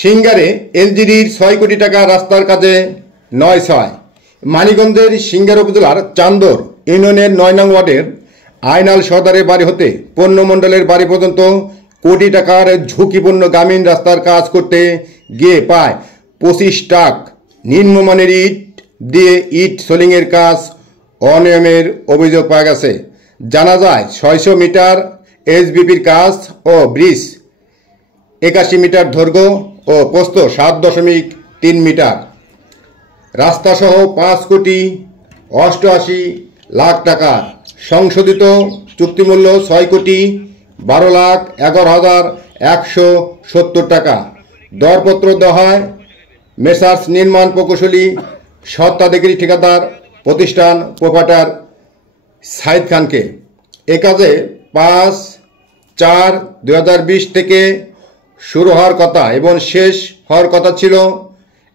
সিঙ্গারে এলজিডির ৬ কোটি টাকা রাস্তার কাজে ৯/৬। মানিকগঞ্জের সিঙ্গার উপজেলার চান্দর ইউনিয়নের ৯ নং ওয়ার্ডের আইনাল সর্দারের বাড়ি হতে পণ্যমণ্ডলের বাড়ি পর্যন্ত কোটি টাকার ঝুঁকিপূর্ণ গ্রামীণ রাস্তার কাজ করতে গিয়ে প্রায় ২৫ ট্রাক নিম্নমানের ইট দিয়ে ইট সোলিংয়ের কাজ অনিয়মের অভিযোগ পাওয়া গেছে। জানা যায় ৬০০ মিটার এসবিপির কাজ ও ব্রিজ ৮১ মিটার দৈর্ঘ্য ও প্রস্থ ৭.৩ মিটার, রাস্তাসহ ৫ কোটি ৮৮ লাখ টাকা, সংশোধিত চুক্তিমূল্য ৬ কোটি ১২,১১,১৭০ টাকা। দরপত্র দেওয়া হয় মেসার্স নির্মাণ প্রকৌশলী স্বত্বাধিকারী ঠিকাদার প্রতিষ্ঠান প্রোপাইটার সাইদ খানকে। এ কাজে ৫/৪/২০২০ থেকে শুরু হওয়ার কথা এবং শেষ হওয়ার কথা ছিল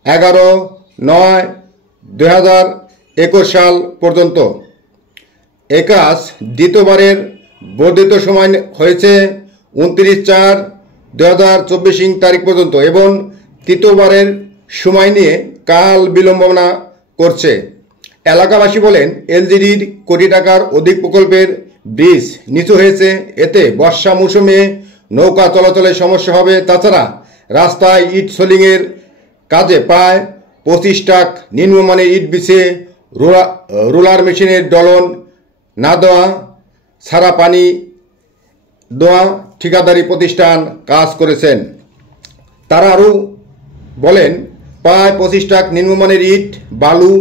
১১/৯/২০২১ সাল পর্যন্ত। এ কাজ দ্বিতীয়বারের বর্ধিত সময় হয়েছে ২৯/৪/২০২৪ তারিখ পর্যন্ত এবং তৃতীয়বারের সময় নিয়ে কাল বিলম্বনা করছে। এলাকাবাসী বলেন, এলজিডির কোটি টাকার অধিক প্রকল্পের ব্রিজ নিচু হয়েছে, এতে বর্ষা মৌসুমে নৌকা চলাচলের সমস্যা হবে। তাছাড়া রাস্তায় ইট সোলিংয়ের কাজে প্রায় ২৫ ট্রাক নিম্নমানের ইট বিছিয়ে রোলার মেশিনের ডলন না দেওয়া ছাড়া পানি দেওয়া ঠিকাদারি প্রতিষ্ঠান কাজ করেছেন। তারা আরও বলেন, প্রায় ২৫ ট্রাক নিম্নমানের ইট বালু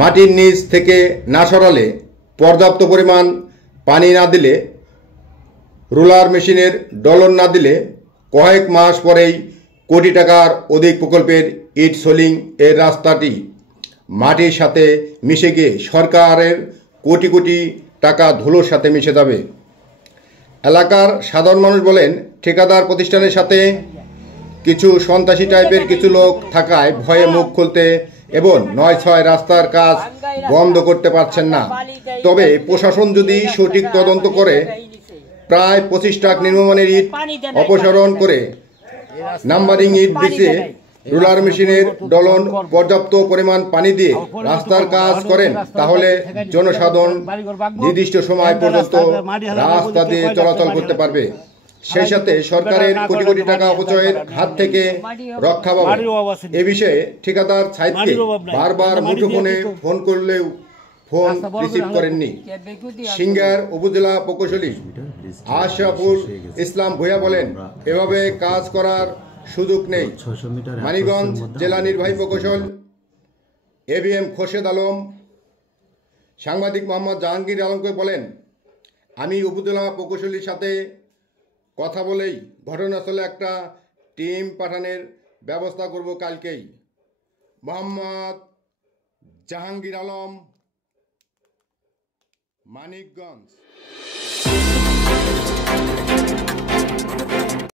মাটির নিচ থেকে না সরালে, পর্যাপ্ত পরিমাণ পানি না দিলে, রোলার মেশিনের ডলন না দিলে কয়েক মাস পরেই কোটি টাকার অধিক প্রকল্পের ইট সোলিং এর রাস্তাটি মাটির সাথে মিশে গিয়ে সরকারের কোটি কোটি টাকা ধুলোর সাথে মিশে যাবে। এলাকার সাধারণ মানুষ বলেন, ঠিকাদার প্রতিষ্ঠানের সাথে কিছু সন্ত্রাসী টাইপের কিছু লোক থাকায় ভয়ে মুখ খুলতে এবং ৯/৬ রাস্তার কাজ বন্ধ করতে পারছেন না। তবে প্রশাসন যদি সঠিক তদন্ত করে প্রায় ২৫ ট্রাক নিম্নমানের ইট অপসারণ করে নাম্বারিং ইট বিছিয়ে রোলার মেশিনের ডলন পর্যাপ্ত পরিমাণ পানি দিয়ে রাস্তার কাজ করেন, তাহলে জনসাধারণ নির্দিষ্ট সময় পর্যন্ত রাস্তা দিয়ে চলাচল করতে পারবে। সেই সাথে সরকারের কোটি কোটি টাকা অপচয়ের হাত থেকে রক্ষা পাবে। এ বিষয়ে ঠিকাদার সাইদকে বারবার মুঠোফোনে ফোন করলেও ফোন রিসিভ করেননি। সিঙ্গার উপজেলা প্রকৌশলী আশরাফুল ইসলাম ভূঁইয়া বলেন, এভাবে কাজ করার সুযোগ নেই। মানিকগঞ্জ জেলা নির্বাহী প্রকৌশল এবিএম খোরশেদ আলম সাংবাদিক মোহাম্মদ জাহাঙ্গীর আলমকে বলেন, আমি উপজেলা প্রকৌশলীর সাথে কথা বলেই ঘটনাস্থলে একটা টিম পাঠানোর ব্যবস্থা করব কালকেই। মোহাম্মদ জাহাঙ্গীর আলম, মানিকগঞ্জ।